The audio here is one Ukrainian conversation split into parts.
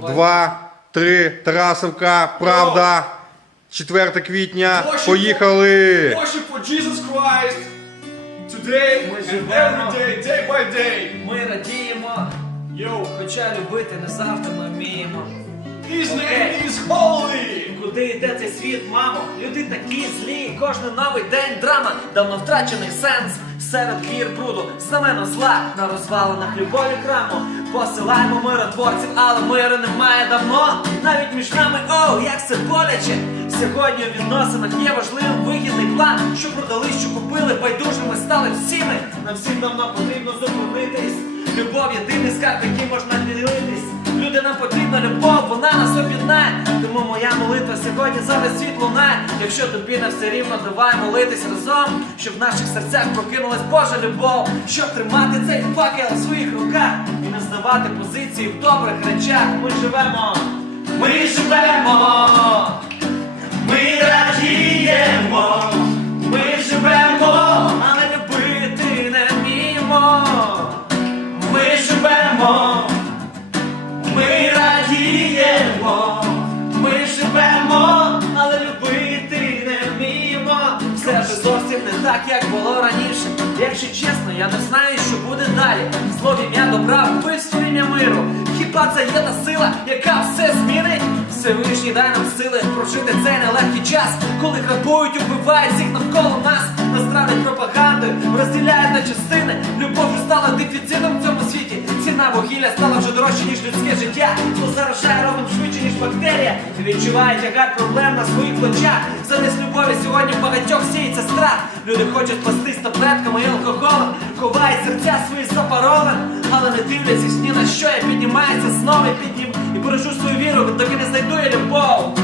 Два, три, Тарасовка, правда. 4 квітня. Worship- Поїхали! Worship for Jesus Christ. Today Ми and живемо. day, day by day. Ми радіємо, Yo, хоча любити не завжди ми вміємо. His name is holy. Куди йде цей світ, мамо? Люди такі злі, кожен новий день драма, давно втрачений сенс. Серед гір бруду, знамено зла на розвалинах любові храму. Посилаємо миротворців, але миру немає давно. Навіть між нами, оу, як це боляче. Сьогодні у відносинах є важливим вигідний план, що продали, що купили, байдужими стали всіми. Нам всім давно потрібно зупинитись. Любов єдиний скарб, який можна ділитись. Люди нам потрібна любов, вона нас об'єднає. Тому моя молитва сьогодні зараз світ лунає. Якщо тобі не все рівно, давай молитись разом, щоб в наших серцях прокинулась Божа любов, щоб тримати цей факел в своїх руках і не здавати позиції в добрих речах. Ми живемо, ми живемо, ми радіємо, ми живемо, але любити не вміємо. Ми живемо. Ми радіємо, ми живемо, але любити не вміємо. Все ж зовсім не так, як було раніше. Якщо чесно, я не знаю, що буде це є та сила, яка все змінить? Всевишній дай нам сили прожити цей нелегкий час, коли грабують, убивають всіх навколо нас, нас травлять пропагандою, розділяють на частини. Любов вже стала дефіцитом в цьому світі. Ціна вугілля стала вже дорожче, ніж людське життя. Хто заражає ровно швидше, ніж бактерія. Відчуває тягар проблем на своїх плечах. Замість любові сьогодні в багатьох сіється страх. Люди хочуть спастись таблетками і алкоголем, ховають серця свої за паролем, але не дивлячись ні на що, я піднімається знову піднім і бережу свою віру, доки не знайду я любов.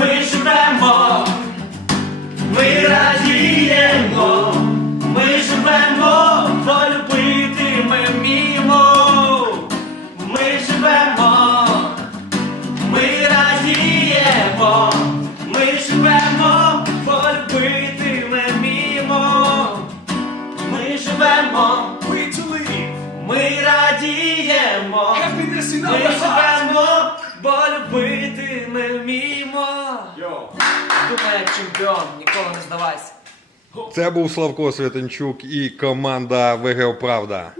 Ми живемо, ми радіємо, ми живемо, ми радіємо, ми живемо, бо любити не вміємо. Думай як чемпіон, ніколи не здавайся. Це був Славко Святенчук і команда ВГО Правда.